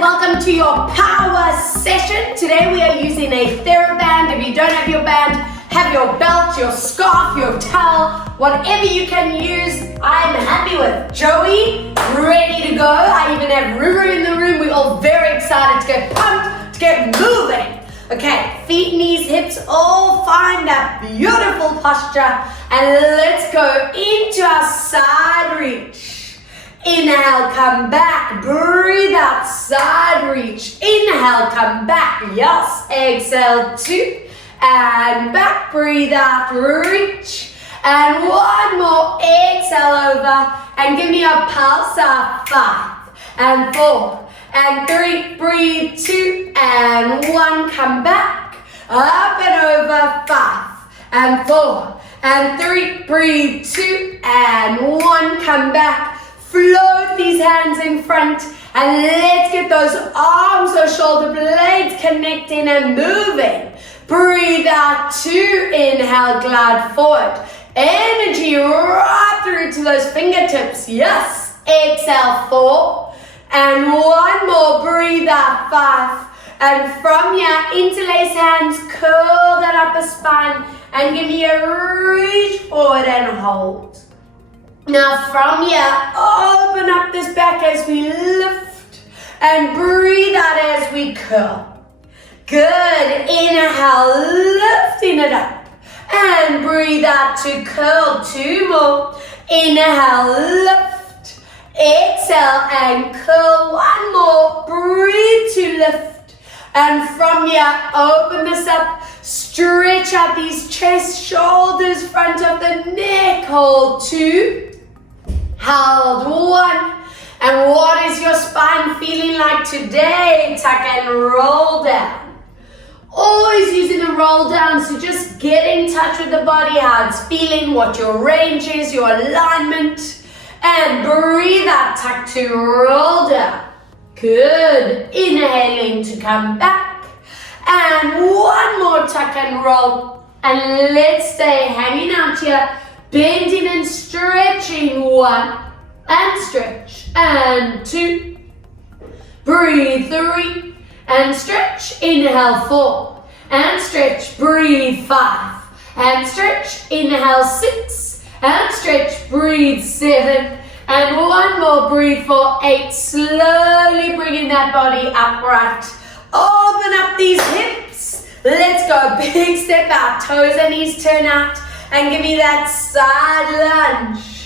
welcome to your power session. Today we are using a TheraBand. If you don't have your band, have your belt, your scarf, your towel, whatever you can use. I'm happy with Joey, ready to go. I even have Ruru in the room. We're all very excited to get pumped, to get moving. Okay, feet, knees, hips, all find that beautiful posture. And let's go into our side reach. Inhale, come back, breathe out, side reach. Inhale, come back, yes. Exhale, 2, and back, breathe out, reach. And one more, exhale over, and give me a pulse of 5, and 4, and 3, breathe, 2, and 1, come back, up and over, 5, and 4, and 3, breathe, 2, and 1, come back. Float these hands in front and let's get those arms or shoulder blades connecting and moving. Breathe out, 2, inhale, glide forward. Energy right through to those fingertips, yes. Exhale, 4, and one more, breathe out, 5. And from here, interlace hands, curl that upper spine and give me a reach forward and hold. Now from here, open up this back as we lift and breathe out as we curl. Good, inhale, lifting it up and breathe out to curl. 2 more, inhale, lift, exhale and curl. 1 more, breathe to lift. And from here, open this up, stretch out these chest, shoulders, front of the neck, hold 2. Held 1. And what is your spine feeling like today? Tuck and roll down. Always using the roll down, so just get in touch with the body, how it's feeling, what your range is, your alignment. And breathe out, tuck to roll down. Good. Inhaling to come back. And one more tuck and roll. And let's stay hanging out here. Bending and stretching. 1, and stretch, and 2, breathe, 3, and stretch, inhale, 4, and stretch, breathe, 5, and stretch, inhale, 6, and stretch, breathe, 7, and one more, breathe for 8, slowly bringing that body upright. Open up these hips, let's go, big step out, toes and knees turn out, and give me that side lunge.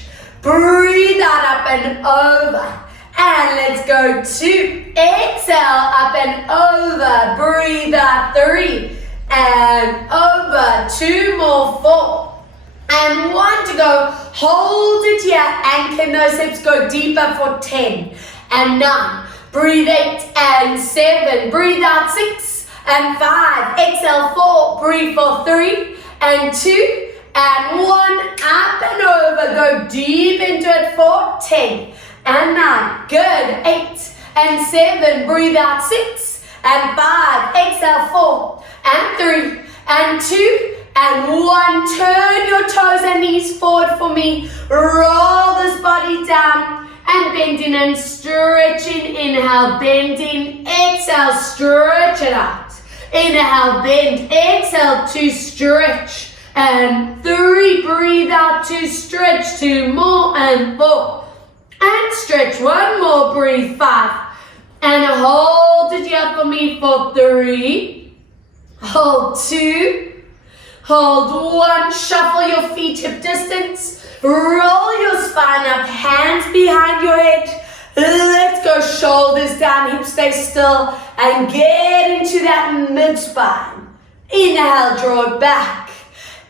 Breathe out, up and over. And let's go 2. Exhale, up and over. Breathe out, 3. And over. 2 more, 4. And 1 to go. Hold it here. Anchor those hips. Go deeper for 10. And 9. Breathe 8 and 7. Breathe out 6 and 5. Exhale 4. Breathe for 3 and 2. And 1, up and over, go deep into it for 10 and 9, good, 8 and 7, breathe out 6 and 5, exhale 4 and 3 and 2 and 1, turn your toes and knees forward for me, roll this body down and bending and stretching, inhale, bending, exhale, stretch it out, inhale, bend, exhale to stretch, and 3, breathe out to stretch, 2 more, and 4, and stretch, 1 more, breathe, 5, and hold it here for me for 3, hold 2, hold 1, shuffle your feet hip distance, roll your spine up, hands behind your head, let's go, shoulders down, hips stay still, and get into that mid-spine, inhale, draw it back,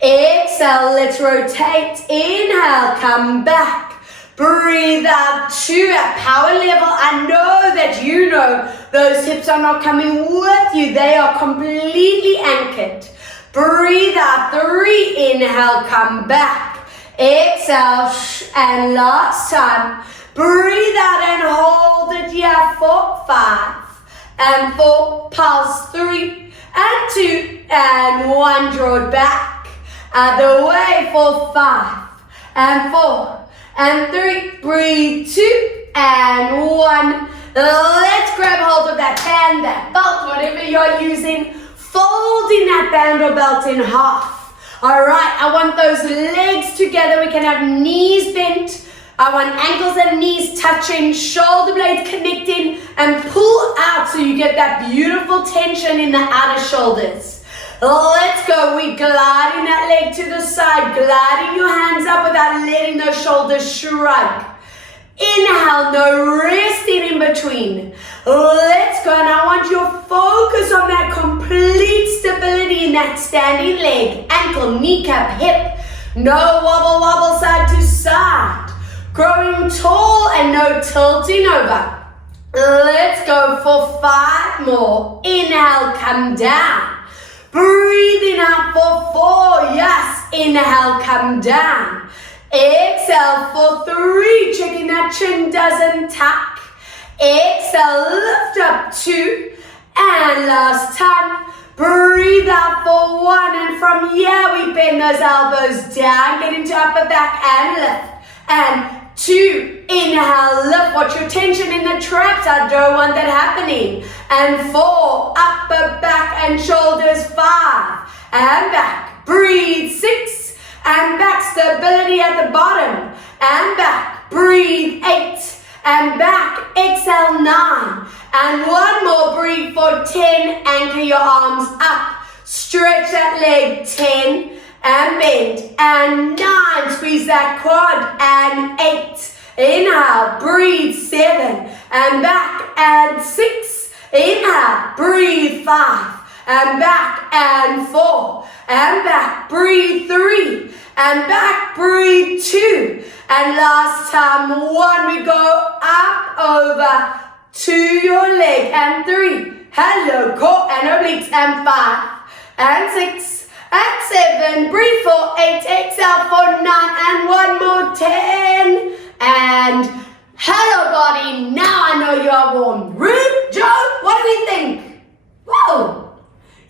exhale, let's rotate, inhale, come back, breathe out 2 at power level. I know that you know those hips are not coming with you, they are completely anchored. Breathe out 3, inhale, come back, exhale, and last time, breathe out and hold it here for 5 and 4, pulse 3 and 2 and 1, draw it back. Other way for 5 and 4 and 3, breathe 2 and 1. Let's grab hold of that that band, that belt, whatever you're using, folding that band or belt in half. All right, I want those legs together. We can have knees bent. I want ankles and knees touching, shoulder blades connecting, and pull out so you get that beautiful tension in the outer shoulders. Let's go. We're gliding that leg to the side, gliding your hands up without letting those shoulders shrug. Inhale, no resting in between. Let's go, and I want you to focus on that complete stability in that standing leg, ankle, kneecap, hip. No wobble, wobble side to side. Growing tall and no tilting over. Let's go for 5 more. Inhale, come down. Breathing out for 4. Yes, inhale, come down. Exhale for 3, checking that chin doesn't tuck. Exhale, lift up 2, and last time, breathe out for 1, and from here we bend those elbows down, get into upper back and lift, and 2, inhale, lift, watch your tension in the traps, I don't want that happening, and 4, upper back and shoulders, 5, and back, breathe, 6, and back, stability at the bottom, and back, breathe, 8, and back, exhale, 9, and 1 more, breathe for 10, anchor your arms up, stretch that leg, 10, and bend, and 9, squeeze that quad, and 8, inhale, breathe, 7, and back, and 6, inhale, breathe, 5, and back, and 4, and back, breathe, 3, and back, breathe, 2, and last time, 1, we go up, over, to your leg, and 3, hello, core and obliques, and 5, and 6, and 7, breathe for 8, exhale for 9, and 1 more, 10, and hello, body, now I know you are warm. Ruth, Joe, what do we think? Whoa,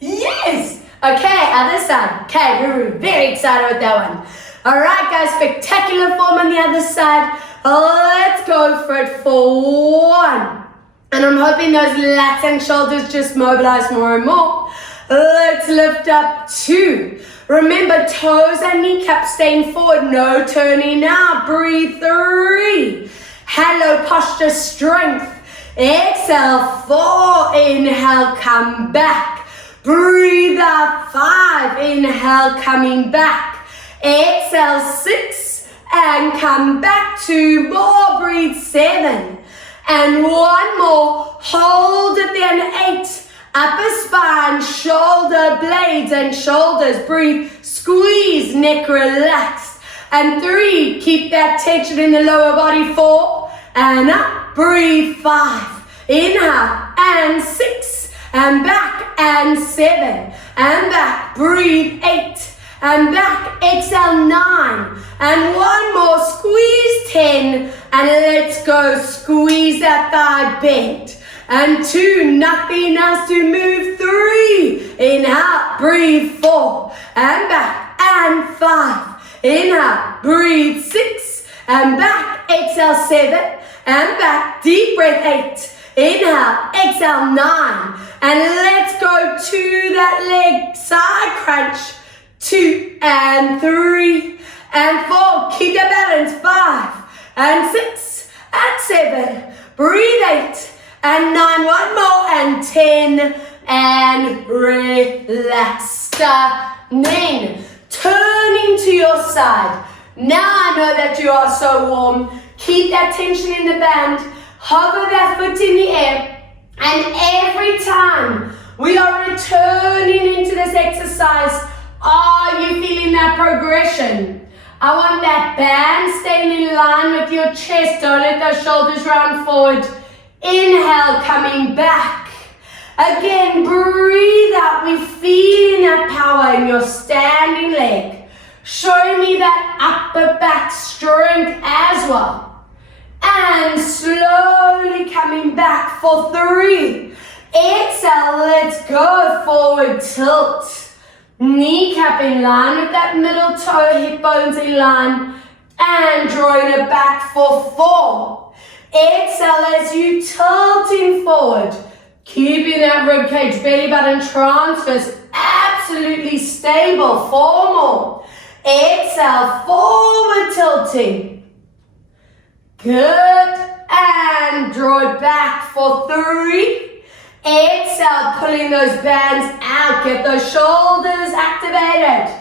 yes. Okay, other side. Okay, we're very excited with that one. All right, guys, spectacular form on the other side. Let's go for it for 1. And I'm hoping those lats and shoulders just mobilize more and more. Let's lift up 2. Remember, toes and kneecaps staying forward, no turning out. Breathe, 3. Hello, posture, strength. Exhale, 4. Inhale, come back. Breathe out, 5, inhale, coming back. Exhale, 6, and come back, 2 more, breathe, 7. And 1 more, hold it there, 8. Upper spine, shoulder blades and shoulders, breathe, squeeze, neck relaxed. And 3, keep that tension in the lower body, 4, and up, breathe, 5. Inhale, and 6. And back, and 7, and back, breathe, 8, and back, exhale, 9, and 1 more, squeeze, 10, and let's go, squeeze that thigh, bend, and 2, nothing else to move, 3, inhale, breathe, 4, and back, and 5, inhale, breathe, 6, and back, exhale, 7, and back, deep breath, 8, inhale, exhale, 9, and let's go to that leg, side crunch, 2, and 3, and 4, keep your balance, 5, and 6, and 7, breathe, 8, and 9, 1 more, and 10, and relax, stunning, turning to your side. Now I know that you are so warm, keep that tension in the band, hover that foot in the air, and every time we are returning into this exercise, are you feeling that progression? I want that band staying in line with your chest. Don't let those shoulders round forward. Inhale, coming back. Again, breathe out. We're feeling that power in your standing leg. Show me that upper back strength as well. And slowly coming back for 3. Exhale, let's go, forward tilt. Kneecap in line with that middle toe, hip bones in line. And drawing it back for 4. Exhale as you tilting forward. Keeping that rib cage, belly button transfers absolutely stable. 4 more. Exhale, forward tilting. Good. And draw it back for 3. Exhale, pulling those bands out. Get those shoulders activated.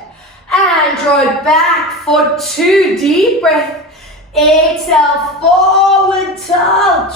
And draw it back for 2. Deep breath. Exhale, forward tilt.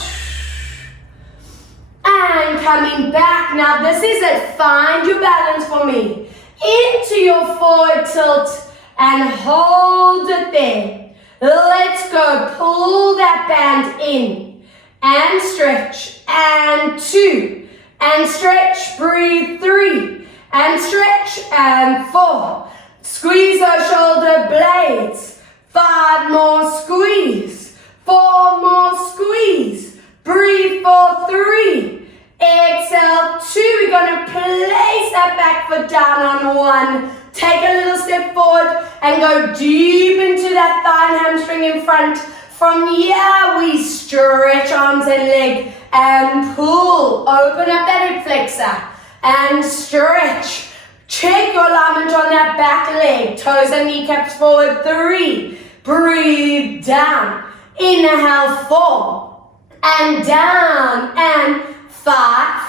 And coming back. Now this is it. Find your balance for me. Into your forward tilt and hold it there. Let's go. Pull that band in and stretch. And 2. And stretch. Breathe. 3. And stretch. And 4. Squeeze those shoulder blades. 5 more. Squeeze. 4 more. Squeeze. Breathe for 3. Exhale, 2. We're going to place that back foot down on 1. Take a little step forward and go deep into that thigh and hamstring in front. From here, we stretch arms and leg and pull. Open up that hip flexor and stretch. Check your alignment on that back leg. Toes and kneecaps forward. 3. Breathe down. Inhale, 4. And down. And 5.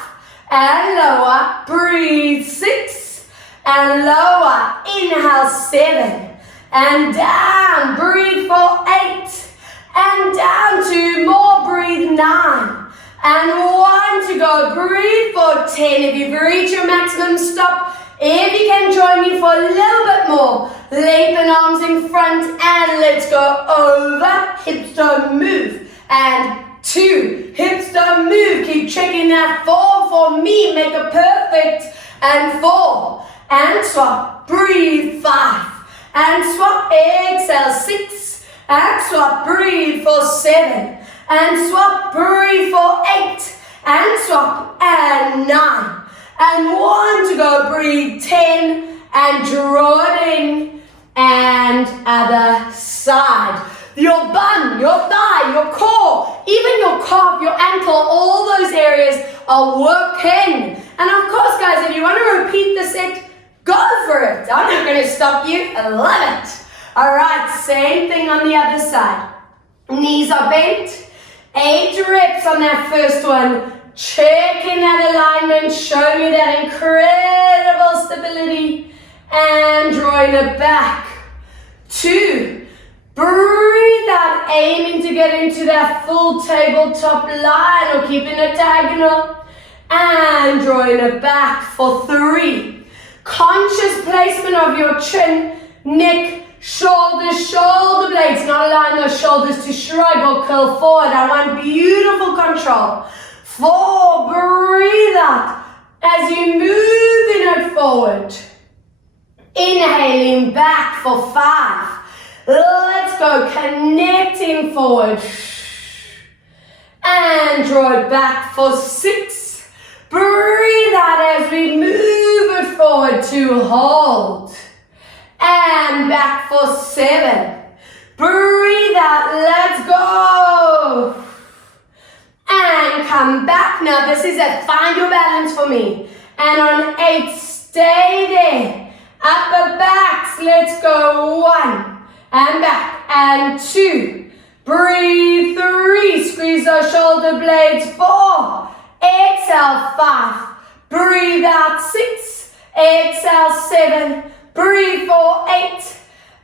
And lower. Breathe. 6. And lower. Inhale, 7. And down. Breathe for 8. And down 2 more. Breathe 9. And 1 to go. Breathe for 10. If you've reached your maximum, stop. If you can join me for a little bit more, lengthen arms in front and let's go over. Hips don't move. And 2. Hips don't move. Keep checking that. 4 for me. Make it perfect. And 4. And swap. Breathe. 5. And swap. Exhale. 6. And swap. Breathe for 7. And swap. Breathe for 8. And swap. And 9. And 1 to go. Breathe. 10. And draw it in. And other side. Your bum, your thigh, your core, even your calf, your ankle, all those areas are working. And of course, guys, if you want to repeat the set, go for it. I'm not going to stop you. I love it. All right, same thing on the other side. Knees are bent. 8 reps on that first one. Checking that alignment, showing you that incredible stability. And drawing it back. 2. Breathe out, aiming to get into that full tabletop line or keeping it diagonal. And drawing it back for 3. Conscious placement of your chin, neck, shoulders, shoulder blades. Not allowing those shoulders to shrug or curl forward. I want beautiful control. 4. Breathe out as you move it forward. Inhaling back for 5. Let's go, connecting forward. And draw it back for 6. Breathe out as we move it forward to hold. And back for 7. Breathe out, let's go. And come back. Now this is it, find your balance for me. And on 8, stay there. Upper backs, let's go. 1. And back, and 2. Breathe. 3. Squeeze those shoulder blades. 4. Exhale. 5. Breathe out. 6. Exhale. 7. Breathe for 8.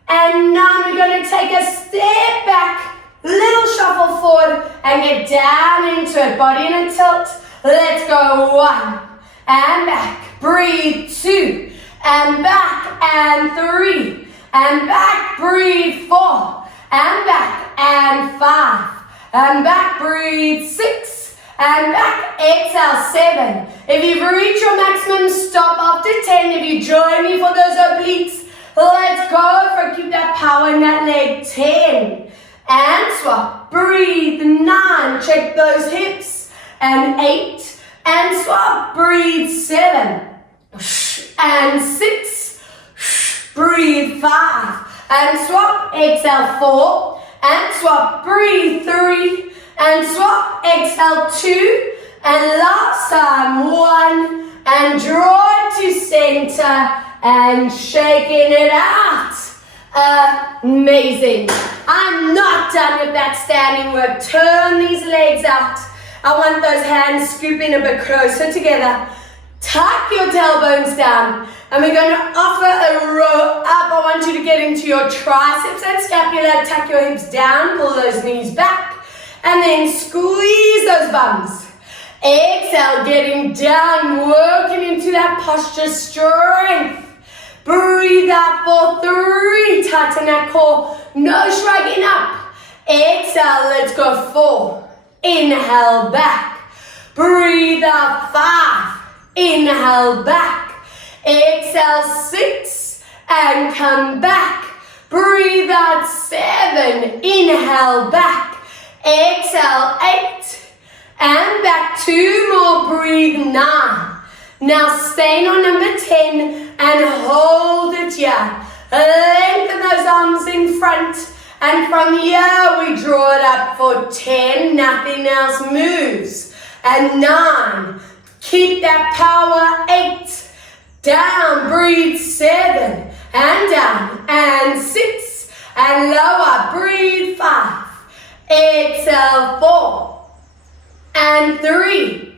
And 9. We're going to take a step back. Little shuffle forward and get down into it. Body in a tilt. Let's go. 1. And back. Breathe. 2. And back. And 3. And back, breathe. 4. And back, and 5. And back, breathe. 6. And back, exhale. 7. If you've reached your maximum, stop after 10. If you join me for those obliques, let's go for it. Keep that power in that leg. 10. And swap. Breathe. 9. Check those hips. And 8. And swap. Breathe. 7. And 6. Breathe. 5. And swap. Exhale. 4. And swap. Breathe. 3. And swap. Exhale. 2. and last time, 1, and draw it to center, and shaking it out. Amazing. I'm not done with that standing work. Turn these legs out. I want those hands scooping a bit closer together. Tuck your tailbones down. And we're going to offer a row up. I want you to get into your triceps and scapula. Tuck your hips down. Pull those knees back. And then squeeze those bums. Exhale, getting down. Working into that posture strength. Breathe out for 3. Tighten that core. No shrugging up. Exhale, let's go 4. Inhale back. Breathe out 5. Inhale back. Exhale 6. And come back. Breathe out 7. Inhale back. Exhale 8. And back 2 more. Breathe 9. Now staying on number 10 and hold it here. Lengthen those arms in front. And from here we draw it up for 10. Nothing else moves. And 9. Keep that power. 8. Down. Breathe. 7. And down. And 6. And lower. Breathe. 5. Exhale. 4. And 3.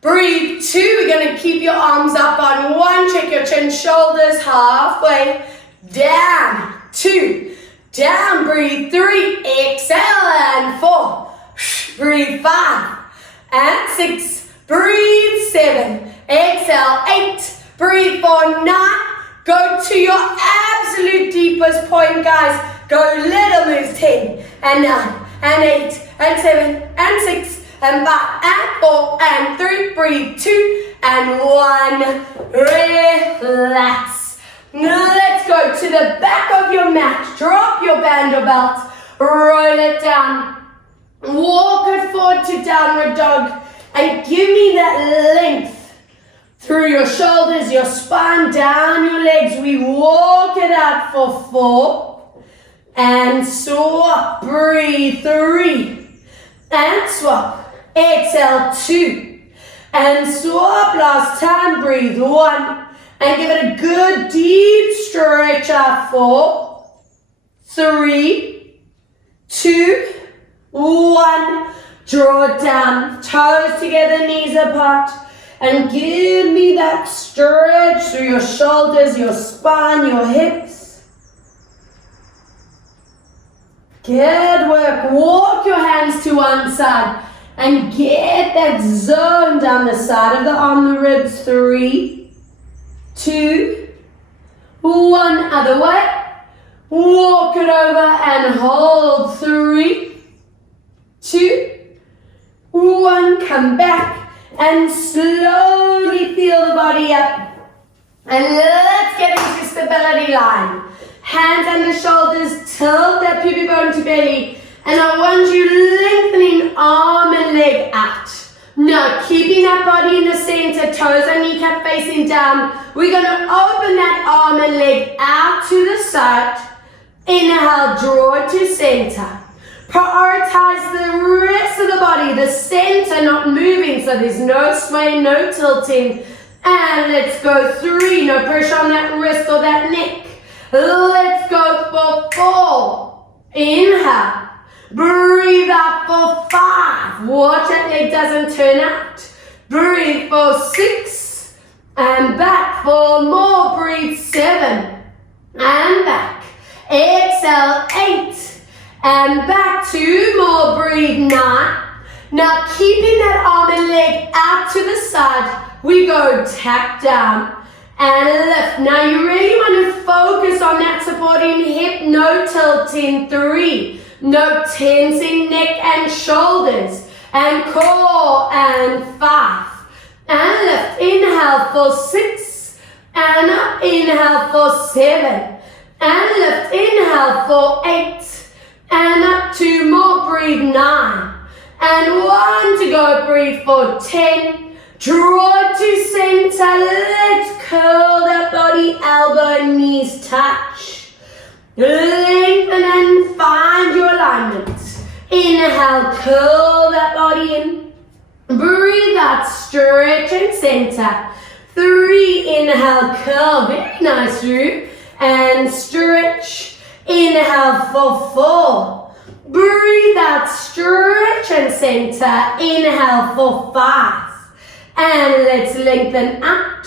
Breathe 2. We're going to keep your arms up on 1. Check your chin, shoulders halfway. Down. 2. Down. Breathe 3. Exhale. And 4. Breathe 5. And 6. Breathe 7. Exhale. 8. Breathe for 9. Go to your absolute deepest point, guys. Go little moves. 10 and 9 and 8 and 7 and 6. And 5 and 4 and 3, breathe 2 and 1, relax. Now let's go to the back of your mat, drop your band or belt, roll it down, walk it forward to downward dog, and give me that length through your shoulders, your spine, down your legs. We walk it out for 4, and swap, breathe 3, and swap. Exhale 2 and swap. Last time, breathe 1 and give it a good deep stretch out. 4, 3, 2, 1. Draw it down, toes together, knees apart, and give me that stretch through your shoulders, your spine, your hips. Good work. Walk your hands to one side. And get that zone down the side of the arm, the ribs. 3, 2, 1. Other way. Walk it over and hold. 3, 2, 1. Come back and slowly feel the body up. And let's get into stability line. Hands under shoulders, tilt that pubic bone to belly. And I want you lengthening arm and leg out. Now, keeping that body in the center, toes and kneecap facing down. We're going to open that arm and leg out to the side. Inhale, draw it to center. Prioritize the rest of the body, the center not moving, so there's no sway, no tilting. And let's go 3, no pressure on that wrist or that neck. Let's go for 4. Inhale. Breathe out for 5. Watch that leg doesn't turn out. Breathe for 6. And back for more. Breathe 7. And back. Exhale 8. And back 2 more. Breathe 9. Now keeping that arm and leg out to the side, we go tap down and lift. Now you really want to focus on that supporting hip, no tilting. 3. No tensing neck and shoulders. And core. And 5. And lift. Inhale for 6. And up. Inhale for 7. And lift. Inhale for 8. And up. 2 more. Breathe 9. And 1 to go. Breathe for 10. Draw to center. Let's curl that body. Elbow and knees touch. Lengthen and find your alignment. Inhale, curl that body in. Breathe that, stretch and center. 3, inhale, curl, very nice, Drew. And stretch, inhale for 4. Breathe out, stretch and center. Inhale for 5. And let's lengthen out.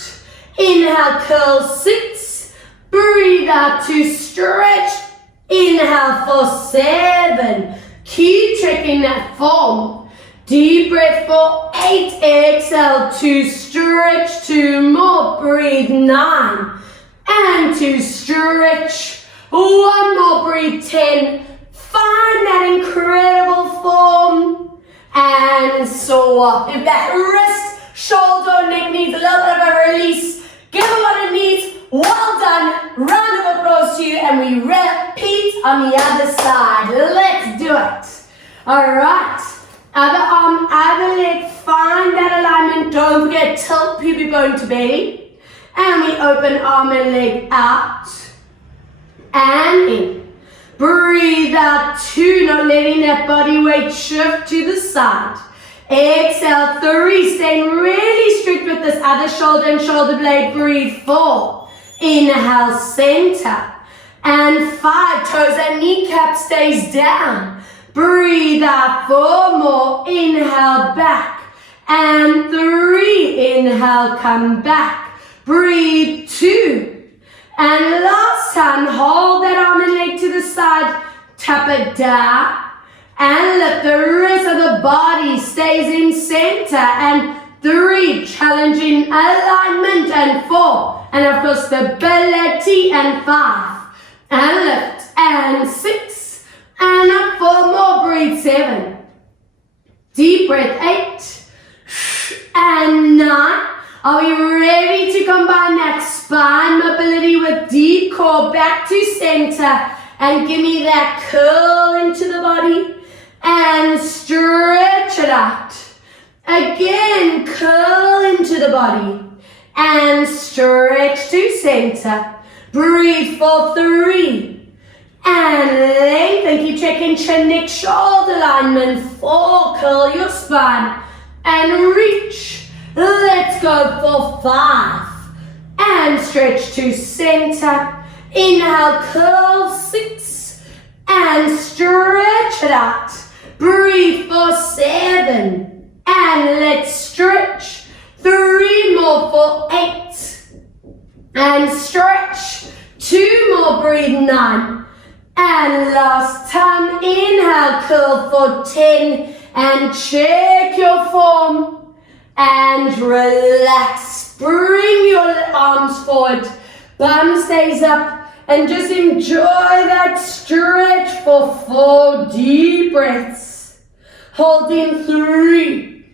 Inhale, curl, 6. Breathe out to stretch. Inhale for 7. Keep checking that form. Deep breath for 8. Exhale to stretch. 2 more. Breathe 9. And to stretch. 1 more. Breathe 10. Find that incredible form. And swap. If that wrist, shoulder, neck needs a little bit of a release, give it what it needs. Well done. Round of applause to you. And we repeat on the other side. Let's do it. All right. Other arm, other leg. Find that alignment. Don't forget, tilt pubic bone to belly. And we open arm and leg out. And in. Breathe out. 2. Not letting that body weight shift to the side. Exhale. 3. Staying really strict with this other shoulder and shoulder blade. Breathe. 4. Inhale, center. And 5. Toes and kneecap stays down. Breathe out. 4 more. Inhale, back. And 3. Inhale, come back. Breathe. 2. And last time, hold that arm and leg to the side. Tap it down. And let the rest of the body stays in center. And 3, challenging alignment. And 4. And of course, stability. And 5. And lift. And 6. And up. 4 more. Breathe. 7. Deep breath. 8. And 9. Are we ready to combine that spine mobility with deep core back to center? And give me that curl into the body. And stretch it out. Again, curl into the body. And stretch to center. Breathe for 3. And lengthen. Keep checking chin, neck, shoulder alignment. 4. Curl your spine. And reach. Let's go for 5. And stretch to center. Inhale, curl. 6. And stretch it out. Breathe for 7. And let's stretch. 3 more for 8. And stretch. 2 more. Breathe. 9. And last time. Inhale, curl for 10. And check your form. And relax. Bring your arms forward. Bum stays up. And just enjoy that stretch for 4 deep breaths. Holding 3.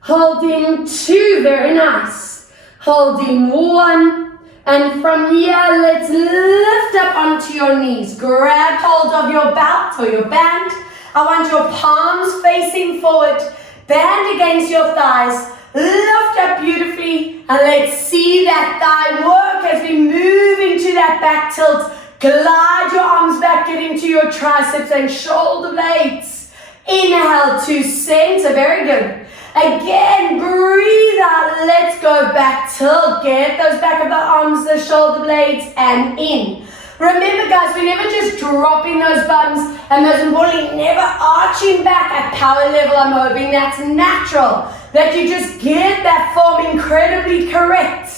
Holding 2. Very nice. Holding 1. And from here, let's lift up onto your knees. Grab hold of your belt or your band. I want your palms facing forward. Band against your thighs. Lift up beautifully, and let's see that thigh work as we move into that back tilt. Glide your arms back, get into your triceps and shoulder blades. Inhale to center, very good. Again, breathe out, let's go back tilt. Get those back of the arms, the shoulder blades, and in. Remember guys, we're never just dropping those buttons, and most importantly, never arching back at power level. I'm hoping that's natural, that you just get that form incredibly correct.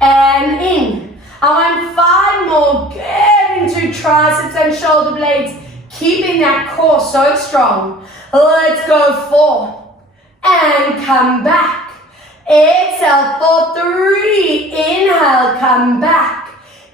And in. I want 5 more. Get into triceps and shoulder blades, keeping that core so strong. Let's go 4. And come back. Exhale for 3. Inhale, come back.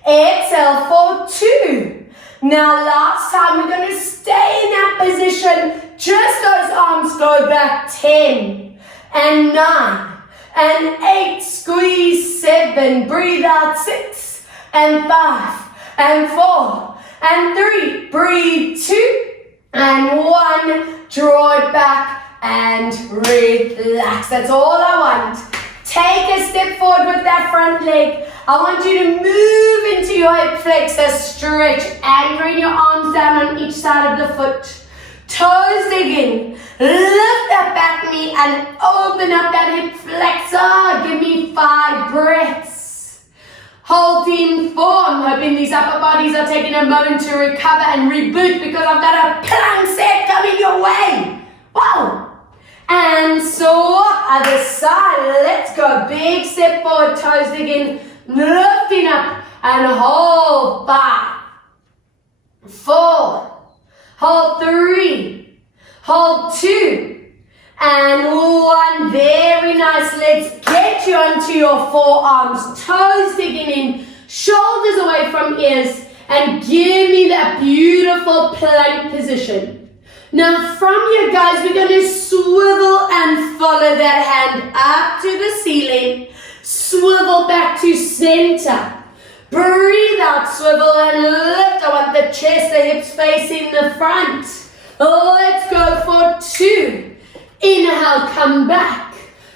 Exhale for 2. Now last time, we're going to stay in that position. Just those arms go back. 10 and 9 and 8. Squeeze. 7. Breathe out. 6 and 5 and 4 and 3. Breathe. 2 and 1. Draw it back and relax. That's all I want. Take a step forward with that front leg. I want you to move into your hip flexor, stretch, anchoring your arms down on each side of the foot. Toes digging. Lift that back knee and open up that hip flexor. Give me 5 breaths. Holding form. Hoping these upper bodies are taking a moment to recover and reboot because I've got a plank set coming your way. Wow. And so, other side. Let's go. Big step forward. Toes digging. Lifting up and hold. 5. 4. Hold 3, hold 2, and 1. Very nice. Let's get you onto your forearms. Toes digging in, shoulders away from ears, and give me that beautiful plank position. Now from here, guys, we're going to swivel and follow that hand up to the ceiling. Swivel back to center. Breathe out, swivel and lift. I want the chest, the hips facing the front. Let's go for 2. Inhale, come back.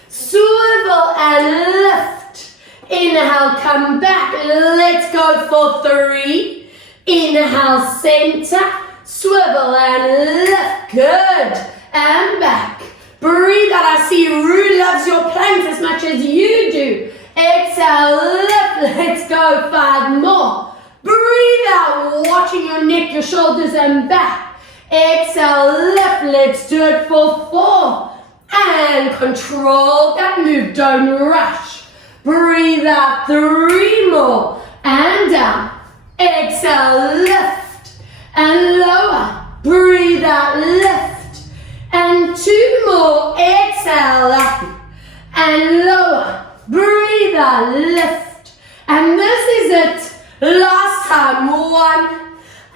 Swivel and lift. Inhale, come back. Let's go for 3. Inhale, center. Swivel and lift. Good. And back. Breathe out. I see Rue loves your planks as much as you do. Exhale, lift. Let's go. 5 more. Breathe out, watching your neck, your shoulders and back. Exhale, lift. Let's do it for 4. And control that move. Don't rush. Breathe out. 3 more. And down. Exhale, lift. And lower. Breathe out, lift. And 2 more. Exhale, up. And lower. Breathe out, lift. And this is it. Last time. 1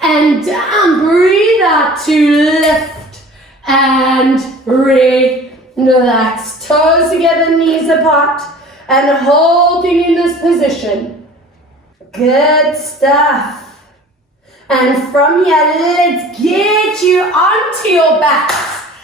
and down. Breathe out to lift. And relax. Toes together, knees apart. And holding in this position. Good stuff. And from here, let's get you onto your backs.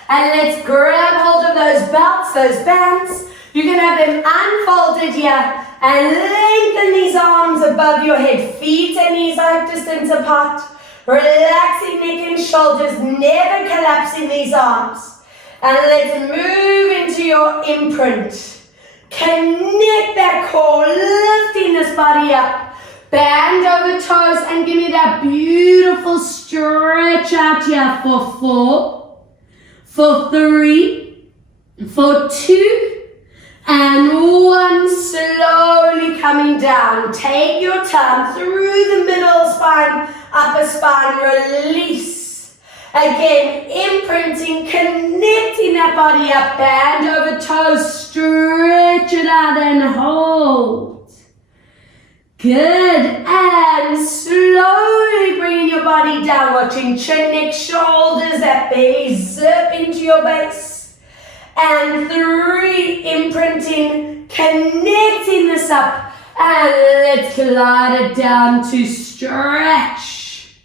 And let's grab hold of those belts, those bands. You can have them unfolded here and lengthen these arms above your head. Feet and knees are distance apart. Relaxing neck and shoulders, never collapsing these arms. And let's move into your imprint. Connect that core, lifting this body up. Band over toes and give me that beautiful stretch out here for 4, for 3, for 2, and 1. Slowly coming down. Take your time through the middle spine, upper spine, release. Again, imprinting, connecting that body up, band over toes, stretch it out and hold. Good, and slowly bringing your body down, watching chin, neck, shoulders, that belly zip into your base. And 3, imprinting, connecting this up, and let's glide it down to stretch.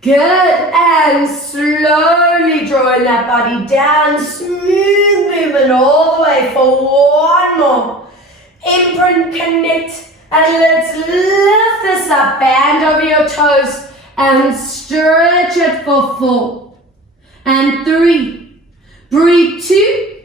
Good, and slowly drawing that body down, smooth movement all the way for 1 more. Imprint, connect. And let's lift this up, band over your toes and stretch it for 4 and 3. Breathe 2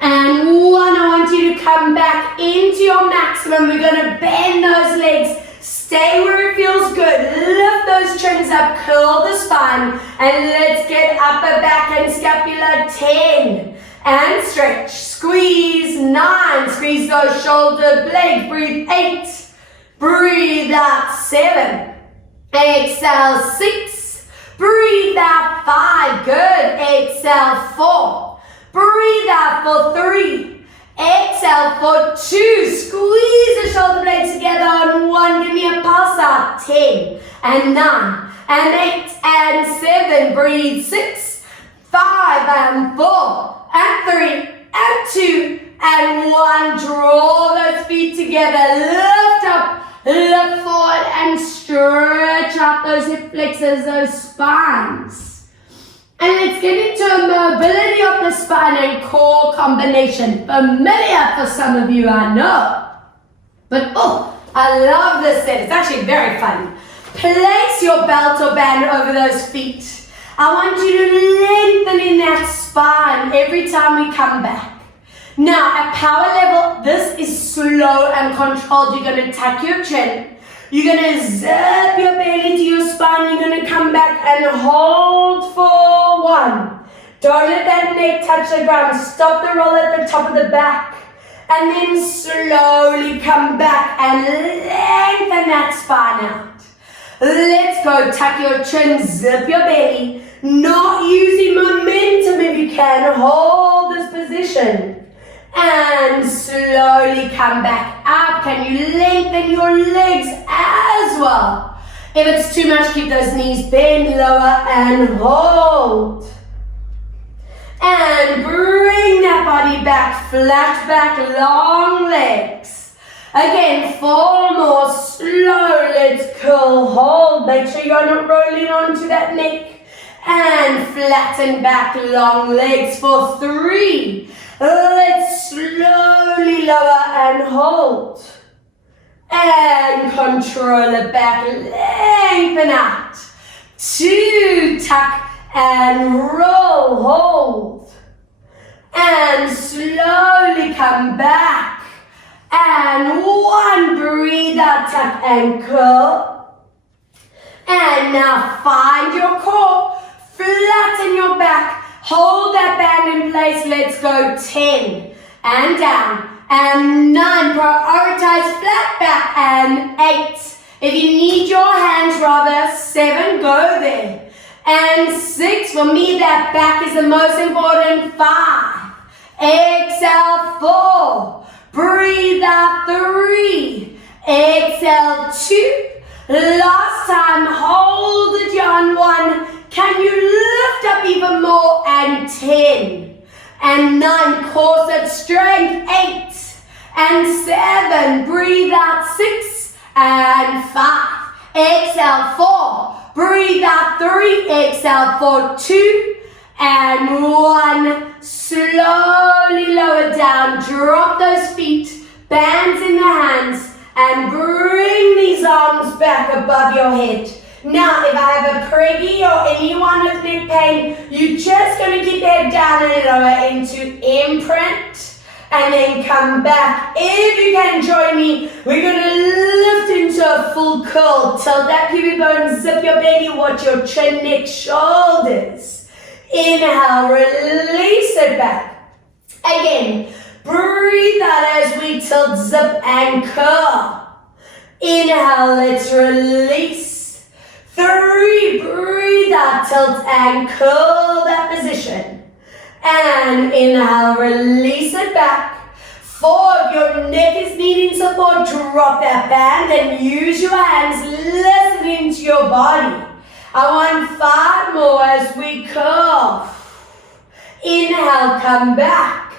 and 1. I want you to come back into your maximum. We're going to bend those legs. Stay where it feels good. Lift those chins up, curl the spine, and let's get upper back and scapula. 10 and stretch. Squeeze. 9. Squeeze those shoulder blades. Breathe. 8. Breathe out. 7. Exhale. 6. Breathe out. 5. Good. Exhale. 4. Breathe out for 3. Exhale for 2. Squeeze the shoulder blades together on 1. Give me a pulse out. 10 and 9 and 8 and 7. Breathe. 6, 5 and 4 and 3 and 2 and 1. Draw those feet together. Lift up. Look forward and stretch out those hip flexors, those spines. And let's get into a mobility of the spine and core combination. Familiar for some of you, I know. But I love this set. It's actually very fun. Place your belt or band over those feet. I want you to lengthen in that spine every time we come back. Now, at power level, this is slow and controlled. You're going to tuck your chin. You're going to zip your belly to your spine. You're going to come back and hold for 1. Don't let that neck touch the ground. Stop the roll at the top of the back. And then slowly come back and lengthen that spine out. Let's go. Tuck your chin, zip your belly. Not using momentum if you can. Hold this position. And slowly come back up. Can you lengthen your legs as well? If it's too much, keep those knees bent lower and hold. And bring that body back, flat back, long legs. Again, 4 more, slow, let's curl, hold. Make sure you're not rolling onto that neck. And flatten back, long legs for 3. Let's slowly lower and hold. And control it back, lengthen out. 2, tuck and roll, hold. And slowly come back. And 1, breathe out, tuck and curl. And now find your core, flatten your back, hold that band in place. Let's go 10 and down and 9, prioritize flat back and 8. If you need your hands rather, 7, go there. And 6, for me that back is the most important. 5, exhale 4, breathe out 3, exhale 2, last time, hold it on 1, can you lift up even more, and 10, and 9, core set strength, 8, and 7, breathe out 6, and 5, exhale 4, breathe out 3, exhale for 2, and 1. Slowly lower down, drop those feet, bands in the hands, and bring these arms back above your head. Now, if I have a preggy or anyone with neck pain, you're just going to keep your head down and lower into imprint. And then come back. If you can join me, we're going to lift into a full curl. Tilt that pubic bone, zip your belly, watch your chin, neck, shoulders. Inhale, release it back. Again, breathe out as we tilt, zip and curl. Inhale, let's release. 3, breathe out, tilt and curl that position. And inhale, release it back. 4, if your neck is needing support, drop that band and use your hands, listen into your body. I want 5 more as we curl. Inhale, come back.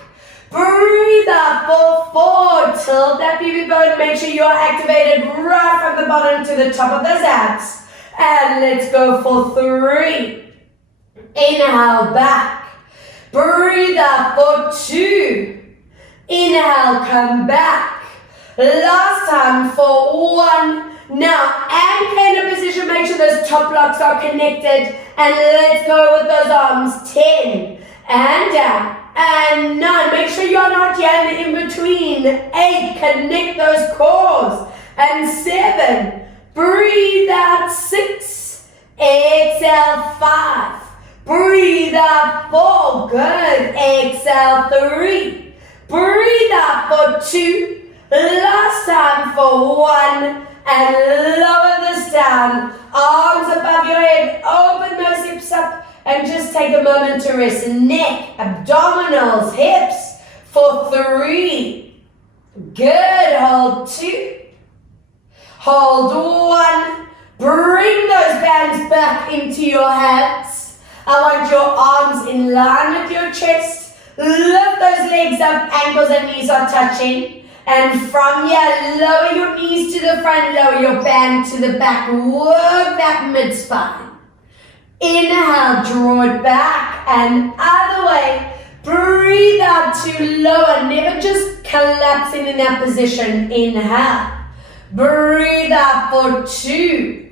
Breathe out for 4, tilt that pubic bone, make sure you're activated right from the bottom to the top of those abs. And let's go for 3. Inhale, back. Breathe out for 2. Inhale, come back. Last time for 1. Now, anchor in a position, make sure those top blocks are connected. And let's go with those arms. 10 and down. And 9, make sure you're not yanking in between. 8, connect those cores. And 7, breathe out 6. Exhale 5. Breathe out 4, good. Exhale 3. Breathe out for 2. Last time for 1. And lower this down. Arms above your head. Open those hips up. And just take a moment to rest. Neck, abdominals, hips for 3. Good. Hold 2. Hold 1. Bring those bands back into your hands. I want your arms in line with your chest. Lift those legs up, ankles and knees are touching. And from here, lower your knees to the front, lower your band to the back. Work that mid-spine. Inhale, draw it back and other way. Breathe out to lower, never just collapsing in that position. Inhale. Breathe out for 2.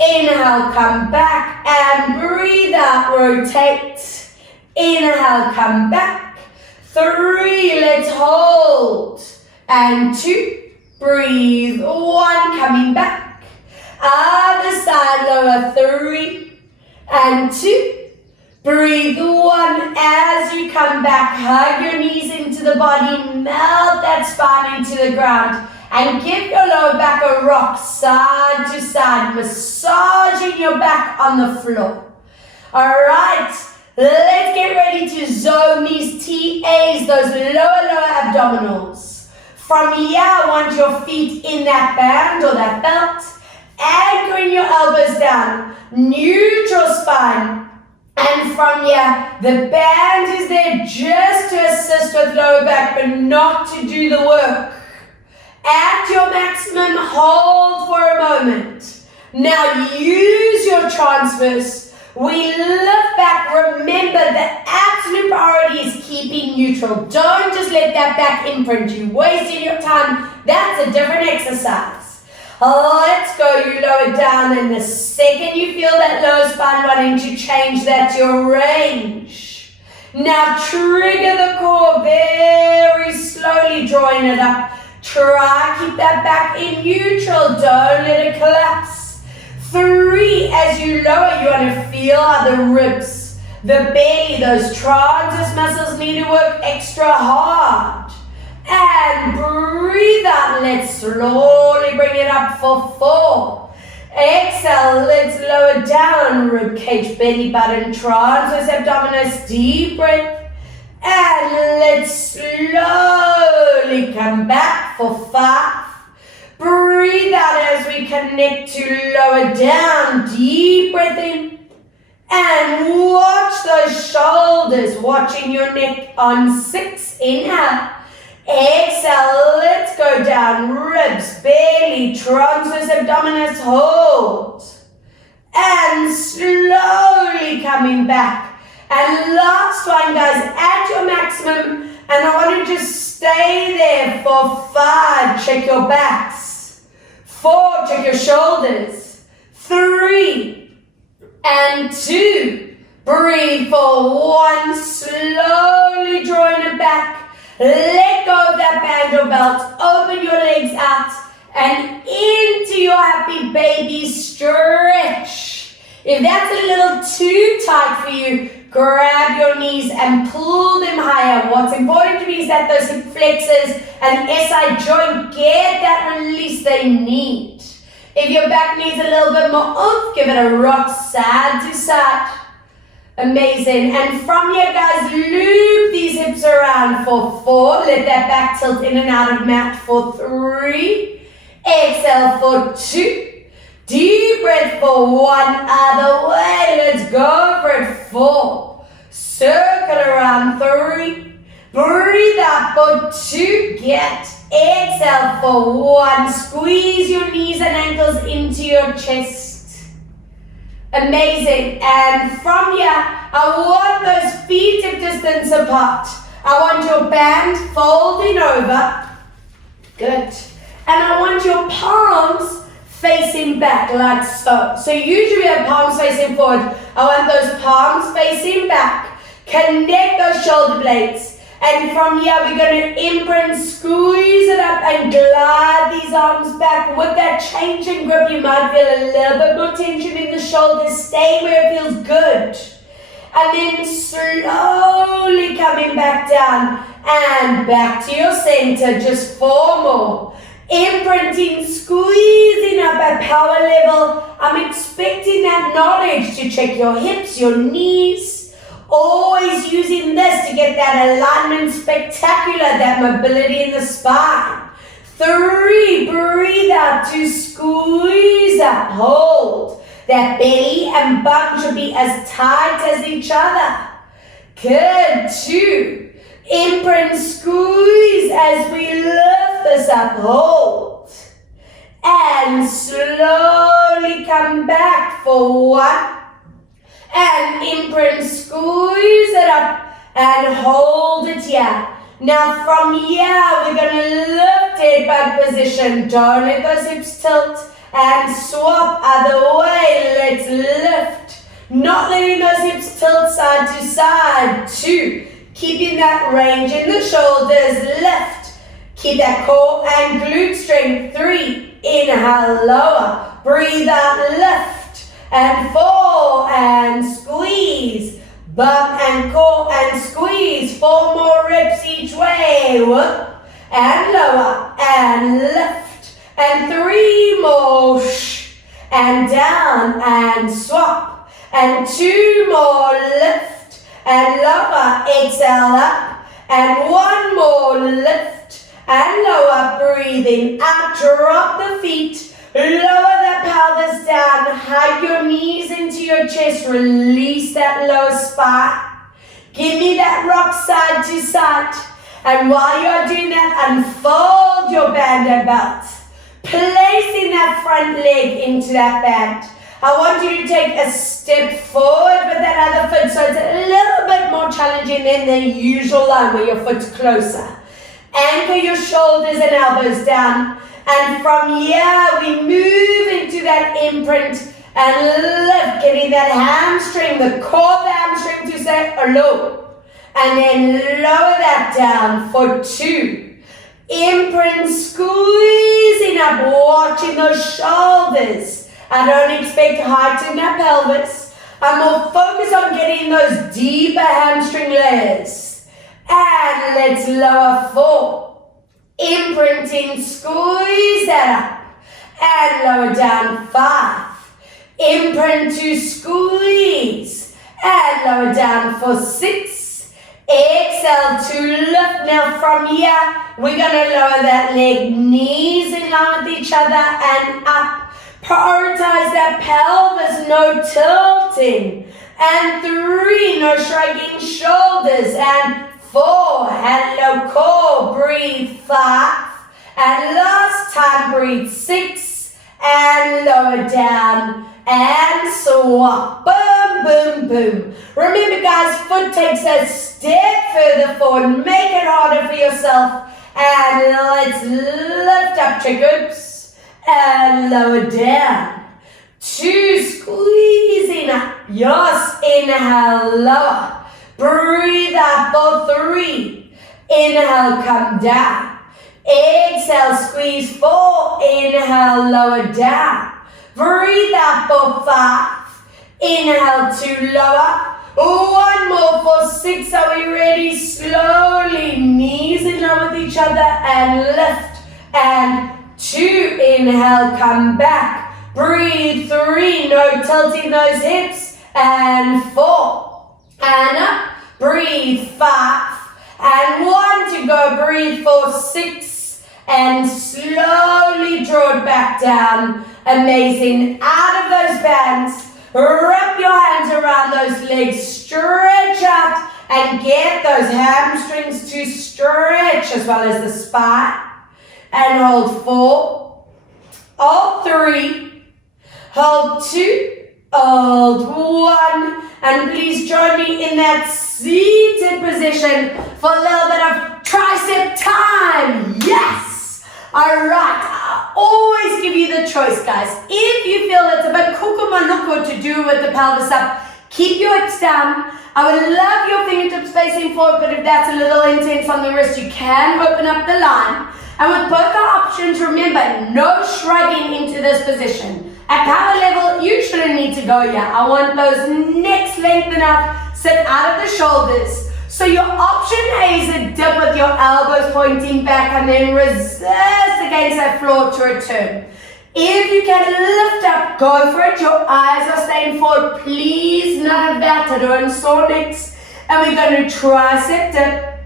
Inhale, come back and breathe out, rotate. Inhale, come back. 3, let's hold. And 2, breathe. 1, coming back. Other side, lower. 3 and 2. Breathe. 1 as you come back. Hug your knees into the body. Melt that spine into the ground. And give your lower back a rock side to side, massaging your back on the floor. All right, let's get ready to zone these TAs, those lower abdominals. From here, I want your feet in that band or that belt, anchoring your elbows down, neutral spine. And from here, the band is there just to assist with lower back, but not to do the work. At your maximum, hold for a moment. Now use your transverse. We lift back. Remember, the absolute priority is keeping neutral. Don't just let that back imprint you. Wasting your time. That's a different exercise. Let's go. You lower down, and the second you feel that lower spine wanting to change, that's your range. Now trigger the core very slowly, drawing it up. Try keep that back in neutral. Don't let it collapse. 3, as you lower, you want to feel how the ribs, the belly, those transverse muscles need to work extra hard. And breathe out. Let's slowly bring it up for 4. Exhale. Let's lower down. Rib cage, belly button, transverse abdominis. Deep breath. And let's slowly come back for 5. Breathe out as we connect to lower down. Deep breath in. And watch those shoulders, watching your neck on 6. Inhale. Exhale. Let's go down. Ribs, belly, transverse abdominis. Hold. And slowly coming back. And last one, guys, at your maximum, and I want to just stay there for 5. Check your backs. 4, check your shoulders. 3 and 2. Breathe for 1. Slowly drawing it back. Let go of that band or belt. Open your legs out and into your happy baby stretch. If that's a little too tight for you, grab your knees and pull them higher. What's important to me is that those hip flexors and SI joint get that release they need. If your back needs a little bit more oomph, give it a rock side to side. Amazing. And from here, guys, loop these hips around for 4. Let that back tilt in and out of mat for 3. Exhale for 2. Deep breath for 1, other way. Let's go for it. 4. Circle around. 3. Breathe out for 2. Get. Exhale for 1. Squeeze your knees and ankles into your chest. Amazing. And from here, I want those feet hip distance apart. I want your band folding over. Good. And I want your palms facing back like so. So usually we have palms facing forward. I want those palms facing back. Connect those shoulder blades. And from here we're going to imprint, squeeze it up and glide these arms back. With that change in grip, you might feel a little bit more tension in the shoulders. Stay where it feels good. And then slowly coming back down and back to your center. Just 4 more. Imprinting, squeezing up at power level. I'm expecting that knowledge to check your hips, your knees. Always using this to get that alignment spectacular, that mobility in the spine. 3, breathe out to squeeze up, hold. That belly and bum should be as tight as each other. Good. 2. Imprint, squeeze as we lift this up, hold. And slowly come back for 1. And imprint, squeeze it up and hold it here. Now from here, we're going to lift head bug position. Don't let those hips tilt. and swap other way. Let's lift, not letting those hips tilt side to side. 2, keeping that range in the shoulders. Lift, keep that core and glute strength. 3, inhale, lower, breathe out, lift, and 4, and squeeze, bump and core and squeeze. 4 more reps each way. Whoop, and lower, and lift, and 3 more, and down, and swap, and 2 more, lift, and lower, exhale up, and 1 more, lift, and lower, breathing out, drop the feet, lower that pelvis down, hug your knees into your chest, release that lower spine, give me that rock side to side. And while you're doing that, unfold your band and belt. Placing that front leg into that band. I want you to take a step forward with that other foot so it's a little bit more challenging than the usual line where your foot's closer. Anchor your shoulders and elbows down. And from here, we move into that imprint and lift, getting that hamstring, the core of the hamstring to say hello. And then lower that down for 2. Imprint, squeezing up, watching those shoulders. I don't expect height in that pelvis. I'm more focused on getting those deeper hamstring layers. And let's lower 4. Imprinting, squeeze that up. And lower down 5. Imprint to squeeze. And lower down for 6. Exhale to lift. Now from here, we're going to lower that leg, knees in line with each other and up. Prioritize that pelvis, no tilting. And 3, no shrugging shoulders. And 4, hello core, breathe. 5. And last time, breathe. 6. And lower down. And swap, boom, boom, boom. Remember guys, foot takes a step further forward. Make it harder for yourself. And let's lift up, triceps. And lower down. 2, squeezing up. Yes, inhale, lower. Breathe out for 3. Inhale, come down. Exhale, squeeze 4. Inhale, lower down. Breathe out for 5. Inhale to lower. 1 more for 6. Are we ready? Slowly, knees in line with each other and lift. And 2, inhale, come back. Breathe. 3, no tilting those hips. And 4, and up. Breathe. 5, and 1 to go. Breathe for 6, and slowly draw it back down. Amazing. Out of those bands, wrap your hands around those legs, stretch out and get those hamstrings to stretch as well as the spine. And hold 4, hold 3, hold 2, hold 1. And please join me in that seated position for a little bit of tricep time. Yes! All right. Always give you the choice, guys. If you feel it's a bit kukumanuku to do with the pelvis up, keep your hips down. I would love your fingertips facing forward, but if that's a little intense on the wrist, you can open up the line. And with both our options, remember, no shrugging into this position. At power level, you shouldn't need to go here. I want those necks lengthened out, sit out of the shoulders. So your option A is a dip with your elbows pointing back and then resist against that floor to return. If you can lift up, go for it. Your eyes are staying forward. Please, none of that. I don't want sore necks. And we're going to tricep dip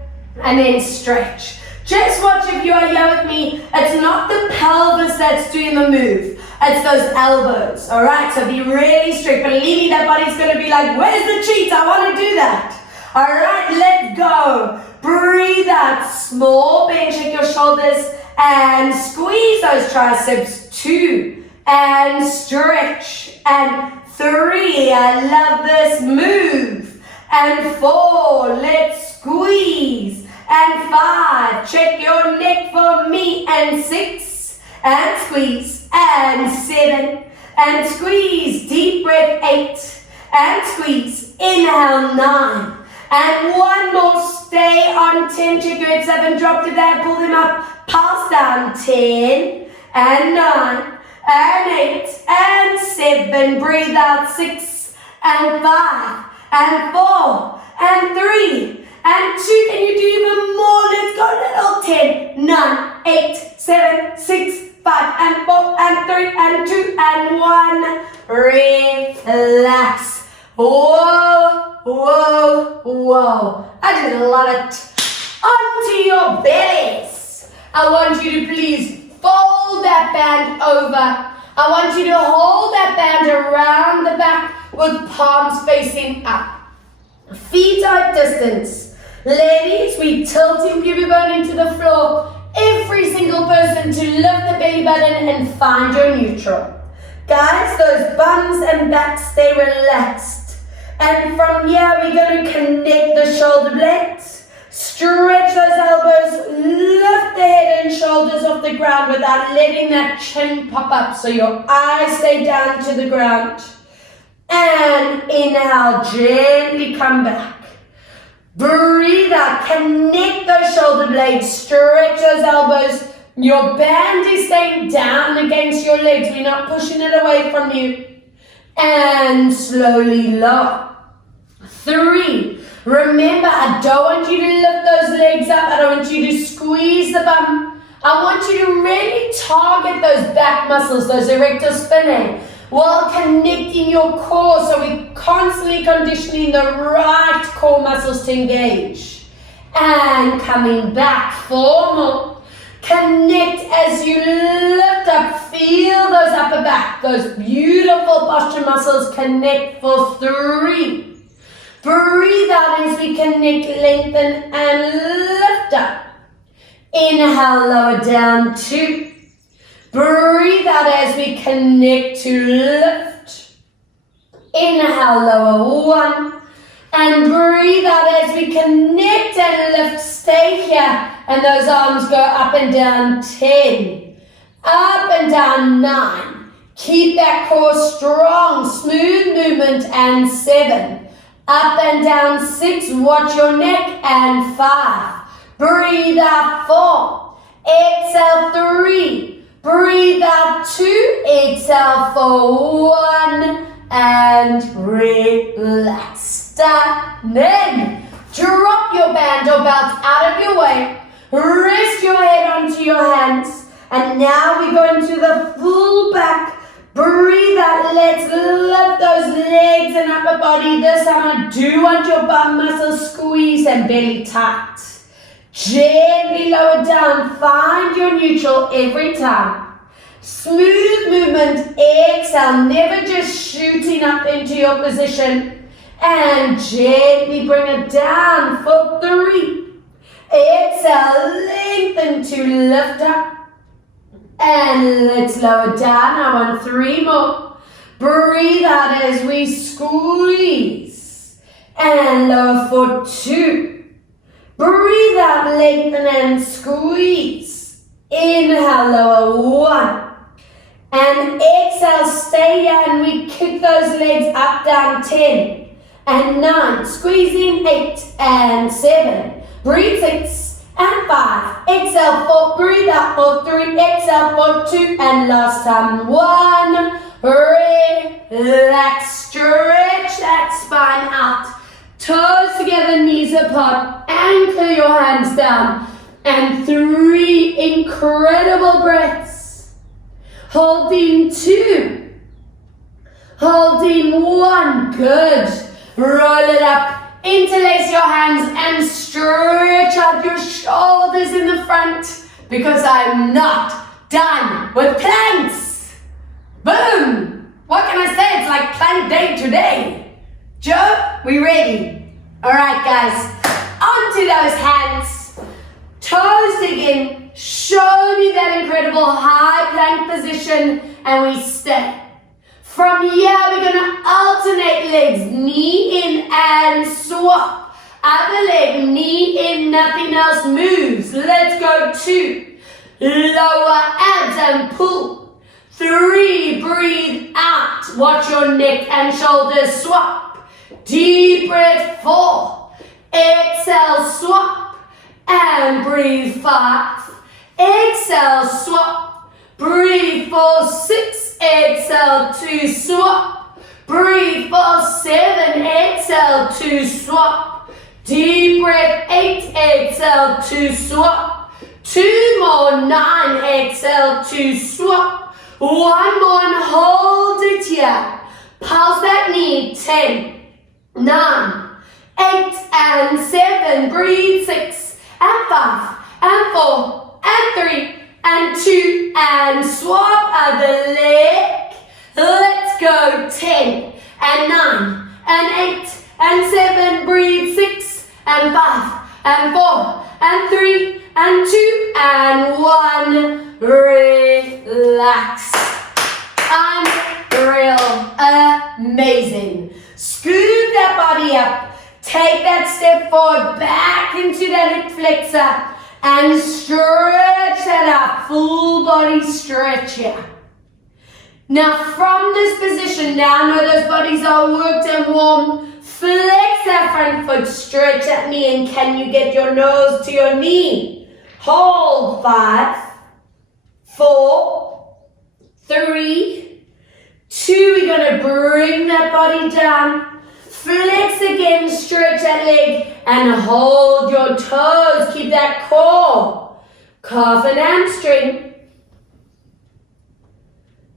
and then stretch. Just watch if you are here with me. It's not the pelvis that's doing the move. It's those elbows. All right, so be really strict. Believe me, that body's going to be like, where's the cheat? I want to do that. All right, let's go. Breathe out. Small bend, shake your shoulders and squeeze those triceps. 2 and stretch. And 3, I love this move. And 4, let's squeeze. And 5, check your neck for me. And 6, and squeeze. and 7, and squeeze, deep breath, 8, and squeeze, inhale, 9, and one more, stay on 10, check your hips up and drop to that, pull them up, pulse down, 10, and 9, and 8, and 7, breathe out, 6, and 5, and 4, and 3, and 2, can you do even more? Let's go, little 10, 9, 8, 7, 6, 5, and 4, and 3, and 2, and 1. Relax. Whoa, whoa, whoa. I just love it. Onto your bellies. I want you to please fold that band over. I want you to hold that band around the back with palms facing up. Feet are at distance. Ladies, we tilting pubic bone into the floor. Every single person to lift the belly button and find your neutral. Guys, those bums and backs stay relaxed. And from here, we're going to connect the shoulder blades. Stretch those elbows. Lift the head and shoulders off the ground without letting that chin pop up. So your eyes stay down to the ground. And inhale, gently come back. Breathe out, connect those shoulder blades, stretch those elbows. Your band is staying down against your legs. We're not pushing it away from you. And slowly lower. 3, remember, I don't want you to lift those legs up. I don't want you to squeeze the bum. I want you to really target those back muscles, those erector spinae, while connecting your core, so we're constantly conditioning the right core muscles to engage. And coming back, 4 more. Connect as you lift up, feel those upper back, those beautiful posture muscles connect for 3. Breathe out as we connect, lengthen and lift up. Inhale, lower down, 2. Breathe out as we connect to lift. Inhale, lower, 1. And breathe out as we connect and lift. Stay here. And those arms go up and down, 10. Up and down, 9. Keep that core strong, smooth movement, and 7. Up and down, 6. Watch your neck, and 5. Breathe out, 4. Exhale, 3. Breathe out, 2. Exhale for 1. And relax. Standing. Drop your band or belt out of your way. Rest your head onto your hands. And now we go into the full back. Breathe out. Let's lift those legs and upper body. This time I do want your bum muscles squeezed and belly tight. Gently lower down. Find your neutral every time. Smooth movement. Exhale. Never just shooting up into your position. And gently bring it down for 3. Exhale, lengthen to lift up. And let's lower down. I want 3 more. Breathe out as we squeeze. And lower for 2. Breathe out, lengthen and squeeze. Inhale, lower 1. And exhale, stay here and we kick those legs up, down, 10. And 9, squeeze in, 8 and 7, breathe 6 and 5, exhale 4, breathe out for 3, exhale for 2, and last time 1, relax, stretch that spine out, toes together, knees apart, anchor your hands down, and 3 incredible breaths, holding 2, holding 1, good. Roll it up, interlace your hands and stretch out your shoulders in the front because I'm not done with planks. Boom! What can I say? It's like plank day today. Joe, we ready? All right, guys, onto those hands. Toes dig in, show me that incredible high plank position and we stay. From here, we're going to alternate legs, knee in and swap. Other leg, knee in, nothing else moves. Let's go 2. Lower abs and pull. 3, breathe out. Watch your neck and shoulders swap. Deep breath, 4. Exhale, swap. And breathe, 5. Exhale, swap. Breathe for 6. Exhale, 2, swap. Breathe for 7. Exhale, 2, swap. Deep breath, 8. Exhale, 2, swap. 2 more, 9. Exhale, 2, swap. 1 more and hold it here. Pulse that knee. 10, 9, 8 and 7. Breathe. 6 and 5 and 4 and 3 and 2 and swap other leg. Let's go. 10 and 9 and 8 and 7. Breathe. 6 and 5 and 4 and 3 and 2 and 1. Relax. Unreal. Amazing. Scoop that body up. Take that step forward back into that hip flexor and stretch that up. Full body stretch here. Now from this position, now know those bodies are worked and warm. Flex that front foot, stretch that knee, and can you get your nose to your knee? Hold. 5, 4, 3, 2. We're going to bring that body down. Flex again, stretch that leg, and hold your toes. Keep that core. Calf and hamstring.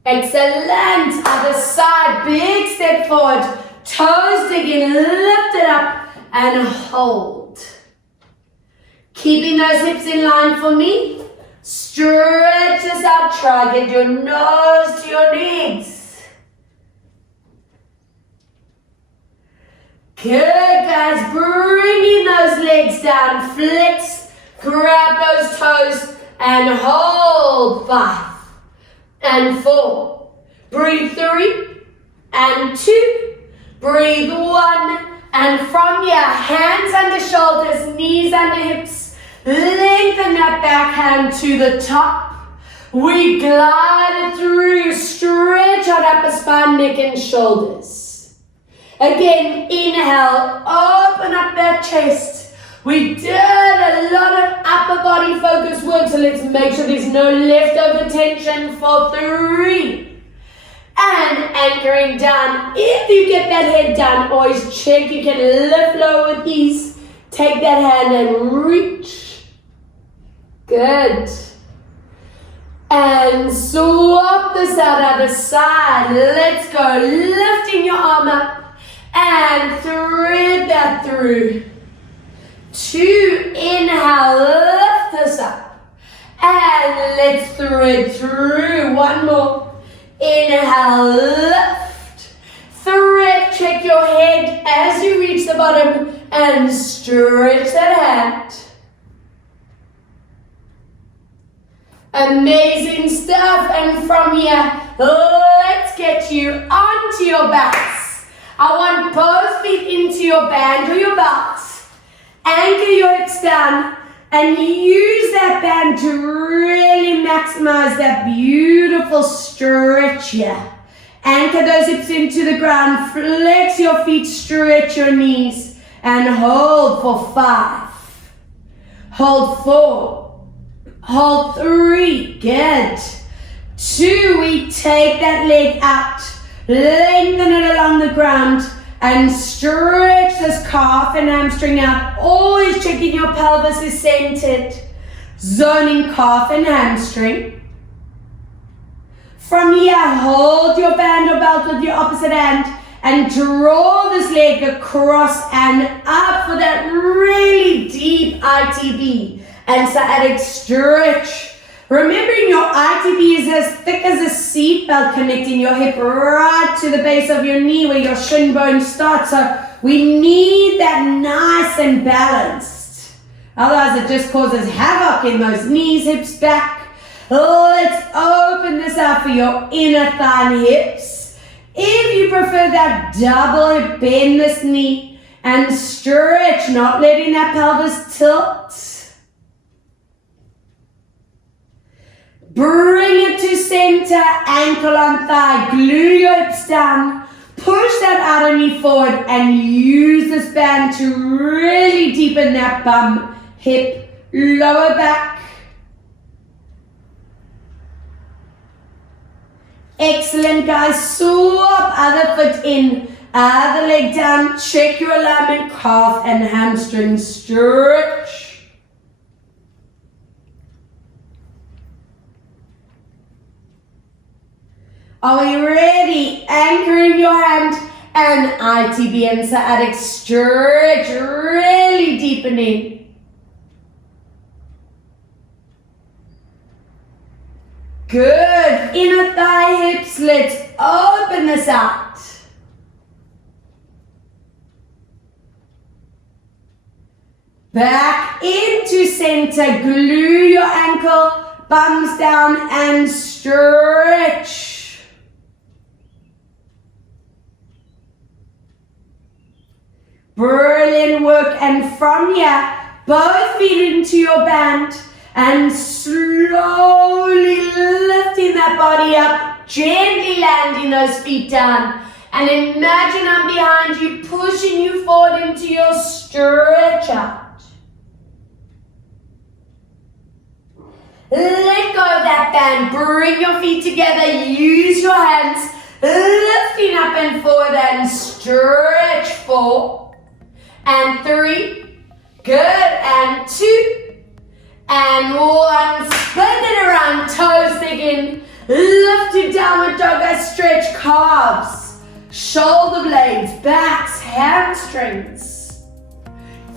Excellent. Other side, big step forward. Toes digging, lift it up, and hold. Keeping those hips in line for me. Stretch this out. Try get your nose to your knees. Good, guys. Bringing those legs down. Flex. Grab those toes and hold. 5 and 4. Breathe. 3 and 2. Breathe. 1. And from here, hands under shoulders, knees under hips. Lengthen that back hand to the top. We glide it through. Stretch out upper spine, neck and shoulders. Again, inhale. Open up that chest. We did a lot of upper body focus work, so let's make sure there's no leftover tension for 3. And anchoring down. If you get that head down, always check you can lift low with ease. Take that hand and reach. Good. And swap this out other side. Let's go. Lifting your arm up and thread that through. 2. Inhale. Lift this up. And let's thread through. 1 more. Inhale, lift, thread, check your head as you reach the bottom and stretch that hand. Amazing stuff. And from here, let's get you onto your backs. I want both feet into your band or your belt. Anchor your hips down. And use that band to really maximize that beautiful stretch here. Anchor those hips into the ground. Flex your feet, stretch your knees. And hold for 5. Hold 4. Hold 3. Good. 2. We take that leg out. Lengthen it along the ground. And stretch this calf and hamstring out. Always checking your pelvis is centered. Zoning calf and hamstring. From here, hold your band or belt with your opposite hand and draw this leg across and up for that really deep ITB and sciatic stretch. Remembering your ITB is as thick as a seat belt, connecting your hip right to the base of your knee where your shin bone starts. So we need that nice and balanced. Otherwise it just causes havoc in those knees, hips, back. Let's open this up for your inner thigh and hips. If you prefer that double hip, bend this knee and stretch, not letting that pelvis tilt. Bring it to center, ankle on thigh, glue your hips down, push that outer knee forward and use this band to really deepen that bum, hip, lower back. Excellent, guys. Swap other foot in, other leg down, check your alignment, calf and hamstring stretch. Are we ready? Anchoring your hand and ITB and sciatic stretch, really deepening. Good. Inner thigh hips, let's open this out. Back into center, glue your ankle, bums down and stretch. Brilliant work, and from here, both feet into your band and slowly lifting that body up, gently landing those feet down. And imagine I'm behind you, pushing you forward into your stretch out. Let go of that band, bring your feet together, use your hands, lifting up and forward and stretch 4. And 3, good, and 2, and 1, spin it around, toes digging, lift to downward dog, as stretch calves, shoulder blades, backs, hamstrings.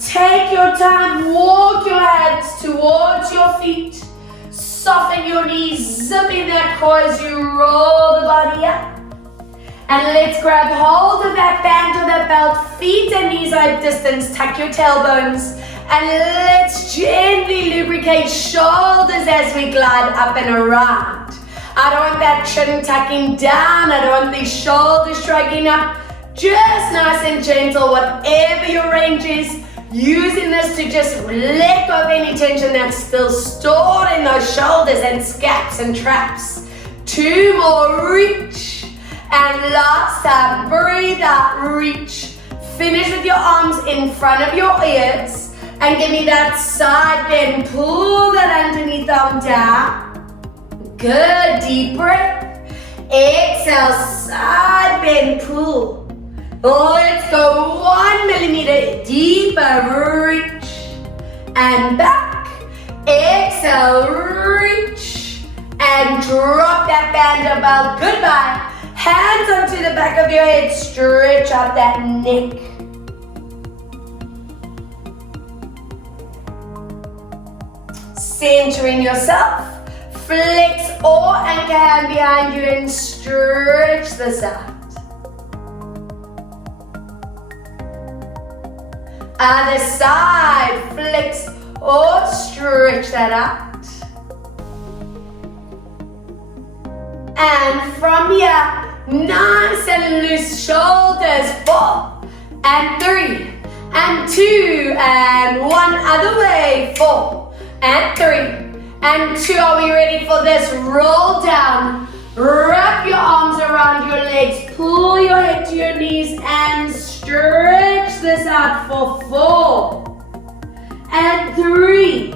Take your time, walk your hands towards your feet, soften your knees, zipping that core as you roll the body up. And let's grab hold of that band or that belt, feet and knees hip distance, tuck your tailbones, and let's gently lubricate shoulders as we glide up and around. I don't want that chin tucking down, I don't want these shoulders shrugging up, just nice and gentle, whatever your range is, using this to just let go of any tension that's still stored in those shoulders and scaps and traps. 2 more, reach. And last time, breathe out, reach. Finish with your arms in front of your ears and give me that side bend. Pull that underneath arm down. Good, deep breath. Exhale, side bend, pull. Let's go 1 millimeter deeper, reach. And back. Exhale, reach. And drop that band about, goodbye. Hands onto the back of your head, stretch out that neck. Centering yourself, flex or anchor hand behind you and stretch this out. Other side, flex or stretch that out. And from here, nice and loose shoulders, 4 and 3 and 2 and 1 other way, 4 and 3 and 2. Are we ready for this? Roll down, wrap your arms around your legs, pull your head to your knees and stretch this out for 4 and 3.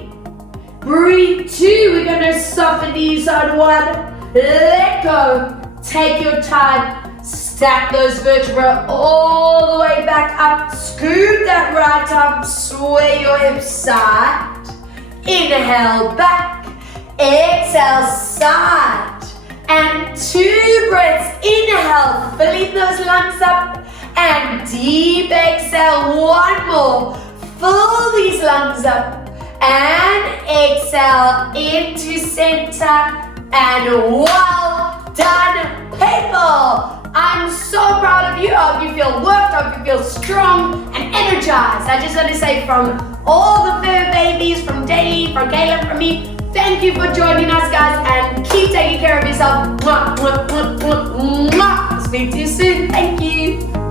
Breathe 2. We're going to soften these on 1. Let go, take your time, stack those vertebrae all the way back up, scoop that right arm, sway your hips side, inhale back, exhale side, and 2 breaths, inhale, filling those lungs up, and deep exhale, 1 more, fill these lungs up, and exhale into center. And well done, people! I'm so proud of you. I hope you feel worked, I hope you feel strong and energized. I just want to say from all the fur babies, from Daly, from Caleb, from me, thank you for joining us, guys, and keep taking care of yourself. Mwah, mwah, mwah, mwah, mwah. Speak to you soon. Thank you.